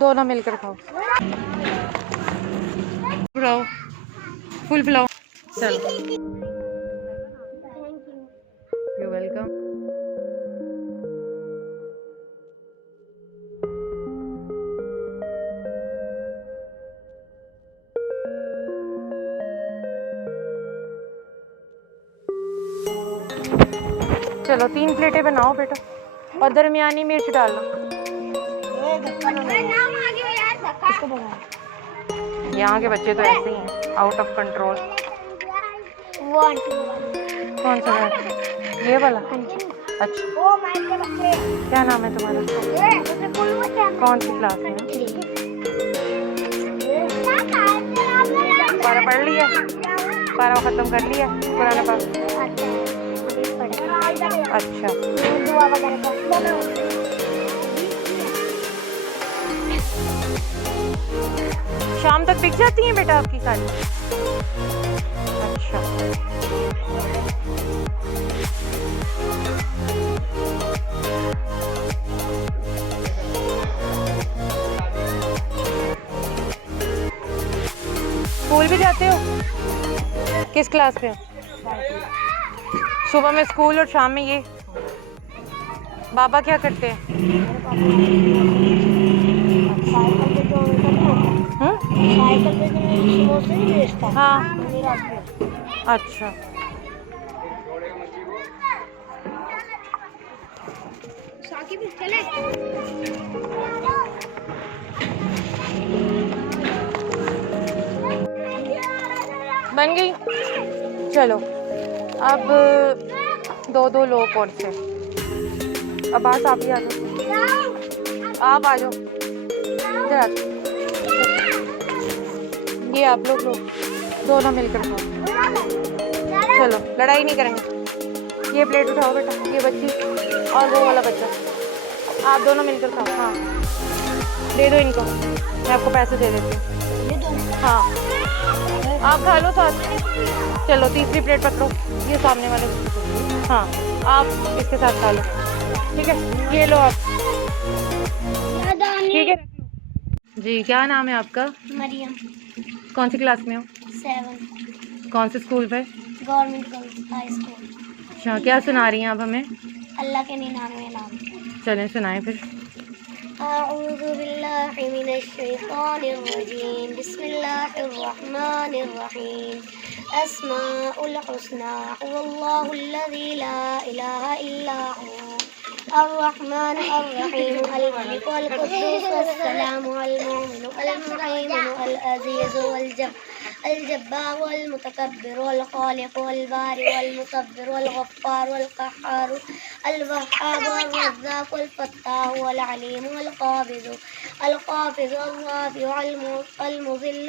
दोनों मिलकर खाओ। पुलाव, फुल पुलाव। चलो, यू वेलकम। चलो 3 प्लेटें बनाओ बेटा और दरमियानी मिर्च डालना। यहाँ के बच्चे तो ऐसे ही हैं, आउट ऑफ कंट्रोल। कौन सा है? ये वाला? अच्छा, क्या नाम है तुम्हारा? कौन सी क्लास में? 12 पढ़ लिया? 12 खत्म कर लिया कुरान पाक? अच्छा, शाम तक बिक जाती हैं बेटा आपकी सारी? अच्छा, स्कूल भी जाते हो? किस क्लास पे? सुबह में स्कूल और शाम में ये। बाबा क्या करते हैं? हाँ, अच्छा। बन गई? चलो अब 2-2 लोग और से। अब आप ही आ जाओ, आप आ जाओ। ये आप लोग दोनों मिलकर खाओ। चलो, लड़ाई नहीं करेंगे। ये प्लेट उठाओ बेटा, ये बच्ची और वो वाला बच्चा, आप दोनों मिलकर खाओ। हाँ, दे दो इनको, मैं आपको पैसे दे देती हूँ। हाँ, आप खा लो साथ। चलो तीसरी प्लेट पकड़ो, ये सामने वाले। हाँ, आप इसके साथ खा लो, ठीक है? ये लो आप, ठीक है? जी, क्या नाम है आपका? मरियम। कौन सी क्लास में हो? 7। कौन से स्कूल पे? Government girls high school. अच्छा, क्या सुना रही हैं आप हमें? अल्लाह के 99 नाम। चलें सुनाएं फिर। अऊज़ु बिल्लाहि मिनश शैतानिर रजीम, बिस्मिल्लाहिर रहमानिर रहीम। अस्माउल हुस्ना हुवल्लाहुल्लज़ी ला इलाहा इल्ला हु अर्रहमान अर्रहीम अल मलिक अल कुद्दूस वस्सलाम अल मुमिन अल मुहैमिन अल अज़ीज़ अल जब्बार वल मुतकब्बिर वल खालिक वल बारि वल मुसव्विर वल गफ्फार वल क़ह्हार अल वह्हाब वल रज़्ज़ाक़ वल फ़त्ताह वल अलीम वल क़ाबिज़ अल राफ़ि अल मुज़िल्ल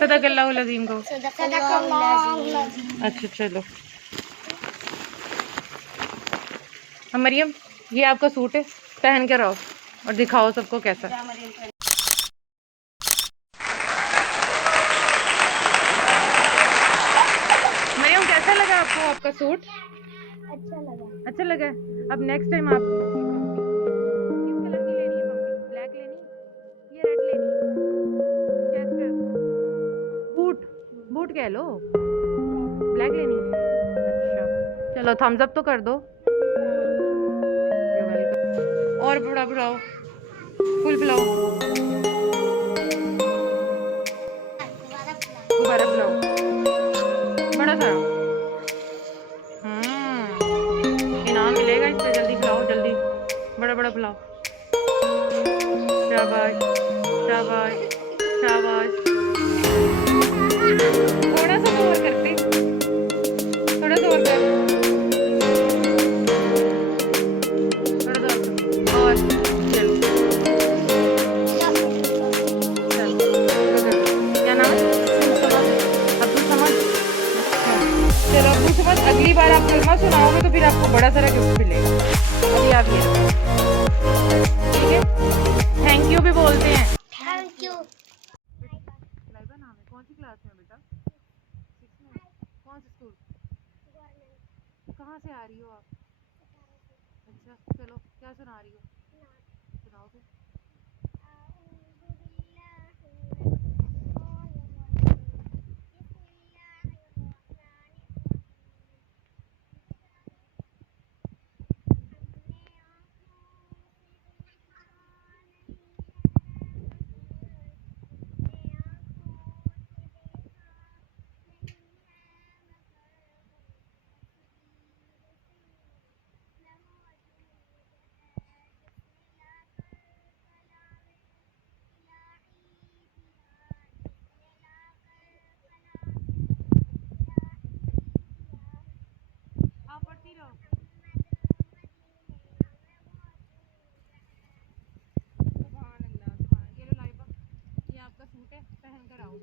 सदक़ल्लाहुल अज़ीम को। सदक़ल्लाहुल अच्छा चलो। मरियम, ये आपका सूट है, पहन के रहो और दिखाओ सबको कैसा। मरियम कैसा लगा आपको आपका सूट? अच्छा लगा। अच्छा लगा। अब नेक्स्ट टाइम आप किस कलर की लेनी है? पम्पी ब्लैक लेनी, ये रेड लेनी, चेस्टर बूट, बूट कह लो, ब्लैक लेनी। अच्छा चलो, थम्स अप तो कर दो। You're welcome। और बड़ा बुलाओ, फुल बुलाओ, दोबारा बुलाओ, बड़ा सारा। इनाम मिलेगा इस पे, जल्दी खिलाओ, जल्दी बड़ा बड़ा बुलाओ। शाबाश शाबाश शाबाश। थोड़ा सा तो और करते, थोड़ा सा और कर, थोड़ा सा और। चलो क्या नाम है? अब्दुल समद। चलो अब्दुल समद, अगली बार आप कलमा सुनाओगे तो फिर आपको बड़ा सारा गिफ्ट मिलेगा। अभी आप ये ठीक है, थैंक यू भी बोलते हैं। Thank you. नाम है, कौन सी क्लास? क्लास में बेटा? 6 में। कौन सा स्कूल? कहाँ से आ रही हो आप? अच्छा चलो, क्या सुना रही हो? सुनाओ फिर। आप पढ़ती रहो। सुभान अल्लाह, सुभान। ये लो लाइबा, ये आपका सूट है, पहन कर आओ।